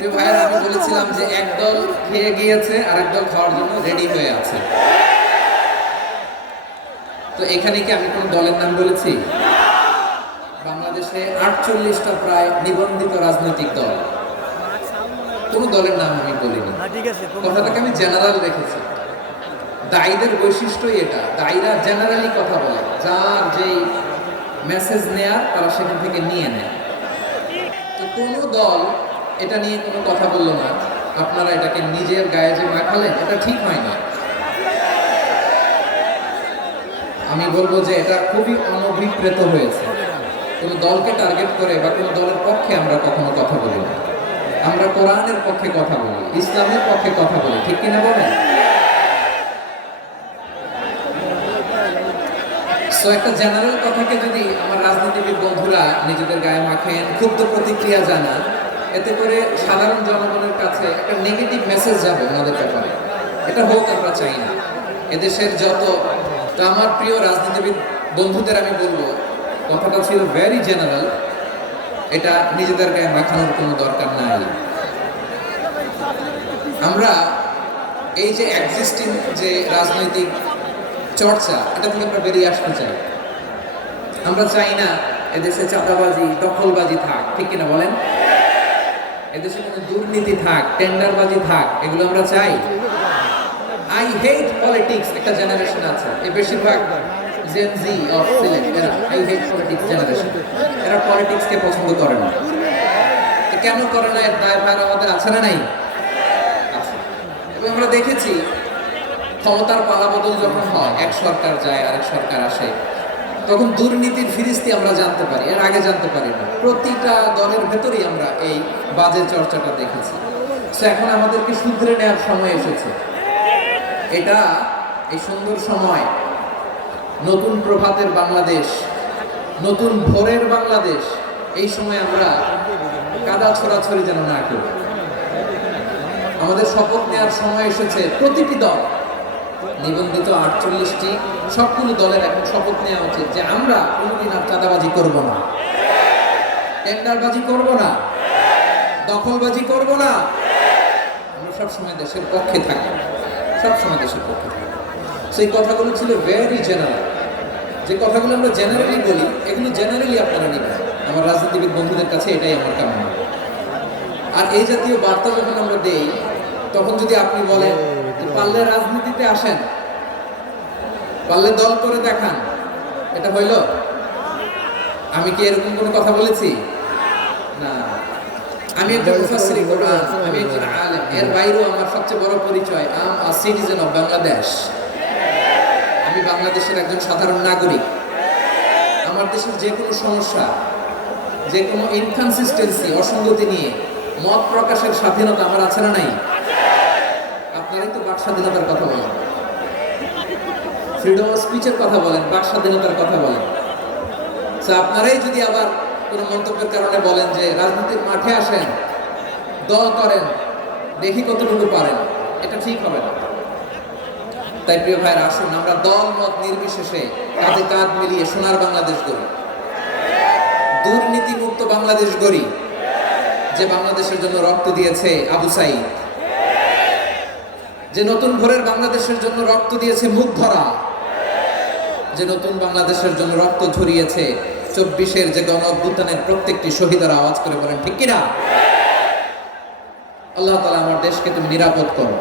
প্রিয় ভাইয়েরা, আমি বলেছিলাম যে একদল খেয়ে গিয়েছে আর একদল খাওয়ার জন্য রেডি হয়ে আছে। তো এখানে কি আমি কোন দলের নাম বলেছি? বাংলাদেশে 48টা প্রায় নিবন্ধিত রাজনৈতিক দল, কোন দলের নাম আমি বলিনি। কথাটাকে আমি জেনারেল রেখেছি। দায়ীদের বৈশিষ্ট্যই এটা, দায়ীরা জেনারেলি কথা বলে, যার যেই মেসেজ নেয়ার তারা সেখান থেকে নিয়ে নেয়। তো কোন দল এটা নিয়ে কোনো কথা বললো না, আপনারা এটাকে নিজের গায়ে যে মাখালেন, এটা ঠিক হয় না। আমি বলবো যে এটা খুবই অনভিপ্রেত হয়েছে। কোনো দলকে টার্গেট করে বা কোনো দলের পক্ষে আমরা কখনো কথা বলি না। আমরা কোরআনের পক্ষে কথা বলি, ইসলামের পক্ষে কথা বলি, ঠিক কিনা বলেন? সো একটা জেনারেল কথাকে যদি আমার রাজনীতিবিদ বন্ধুরা নিজেদের গায়ে মাখেন, ক্ষুব্ধ প্রতিক্রিয়া জানান, এতে করে সাধারণ জনগণের কাছে একটা নেগেটিভ মেসেজ যাবে ওনাদের ব্যাপারে। এটা হোক আমরা চাই না। এদেশের যত, তো আমার প্রিয় রাজনীতিবিদ বন্ধুদের আমি বলবো, কথাটা ছিল ভেরি জেনারেল, এটা নিজেদের গায়ে মাখানোর কোনো দরকার নাই। আমরা এই যে এক্সিস্টিং যে রাজনৈতিক চর্চা, এটা থেকে আমরা বেরিয়ে আসতে চাই। আমরা চাই না এদেশে চাঁদাবাজি, দখলবাজি থাক, ঠিক কিনা বলেন? এদেশে কোনো দুর্নীতি থাক, টেন্ডারবাজি থাক, এগুলো আমরা চাই। আই হেট পলিটিক্স একটা জেনারেশন আছে, এই বেশিরভাগ জেন জি অফ সিলেট, এরা আই হেট পলিটিক্স জেনারেশন, এরা পলিটিক্সকে পছন্দ করে না। কেন করে না, এর দায়ভার আমাদের আছে না নাই? আছে। এবং আমরা দেখেছি ক্ষমতার পালাবদল যখন হয়, এক সরকার যায় আরেক সরকার আসে, তখন দুর্নীতির ফিরিস্তি আমরা জানতে পারি, এর আগে জানতে পারি না। প্রতিটা দলের ভেতরেই আমরা এই বাজে চর্চাটা দেখেছি। সো এখন আমাদেরকে শুধরে নেওয়ার সময় এসেছে। এটা এই সুন্দর সময়, নতুন প্রভাতের বাংলাদেশ, নতুন ভোরের বাংলাদেশ, এই সময় আমরা কাদা ছোড়াছড়ি যেন না করি। আমাদের শপথ নেওয়ার সময় এসেছে। প্রতিটি দল, নিবন্ধিত 48টি, সবগুলো দলের এখন শপথ নেওয়া উচিত যে আমরা কোনোদিন আর চাঁদাবাজি করব না, টেন্ডারবাজি করব না, দখলবাজি করব না। আমরা সবসময় দেশের পক্ষে থাকি, সবসময় দেশের পক্ষে থাকি। সেই কথাগুলো ছিল ভেরি জেনারেল। যে কথাগুলো আমরা জেনারেলি বলি, এগুলো জেনারেলি আপনারা নেবেন। আমার রাজনীতিবিদ বন্ধুদের কাছে এটাই আমার কামনা। আর এই জাতীয় বার্তা যখন আমরা দেই, তখন যদি আপনি বলেন পারলে রাজনীতিতে আসেন, পারলে দল করে দেখান, এটা হইল? আমি কি এরকম কোনো কথা বলেছি? না। আমি একজন মুফাসসিরে কোরআন, আমি একজন আলেম, এর বাইরেও আমার সবচেয়ে বড় পরিচয় আম আ সিটিজেন অফ বাংলাদেশ। আমি বাংলাদেশের একজন সাধারণ নাগরিক। আমার দেশের যে কোনো সমস্যা, যে কোনো ইনকনসিস্টেন্সি, অসঙ্গতি নিয়ে মত প্রকাশের স্বাধীনতা আমার আছে না নাই? আপনারাই তো বাক স্বাধীনতার কথা বলেন, ফ্রিডম অফ স্পিচের কথা বলেন, বাক স্বাধীনতার কথা বলেন। আপনারাই যদি আবার কোনো মন্তব্যের কারণে বলেন যে রাজনীতির মাঠে আসেন, দল করেন, দেখি কতটুকু পারেন, এটা ঠিক হবে না। তাই প্রিয় ভাইয়ের, আসুন আমরা দল মত নির্বিশেষে কাঁধে কাঁধ মিলিয়ে সোনার বাংলাদেশ গড়ি, দুর্নীতি মুক্ত বাংলাদেশ গড়ি, যে বাংলাদেশের জন্য রক্ত দিয়েছে আবু সাইদ, যে নতুন ভোরের বাংলাদেশের জন্য রক্ত দিয়েছে মুগ্ধরা, যে নতুন বাংলাদেশের জন্য রক্ত ঝরিয়েছে 24-এর যে গণ অভ্যুত্থানের প্রত্যেকটি শহীদের। আওয়াজ করে বলেন ঠিক কিনা? আল্লাহ তাআলা আমার দেশকে তুমি নিরাপদ করো।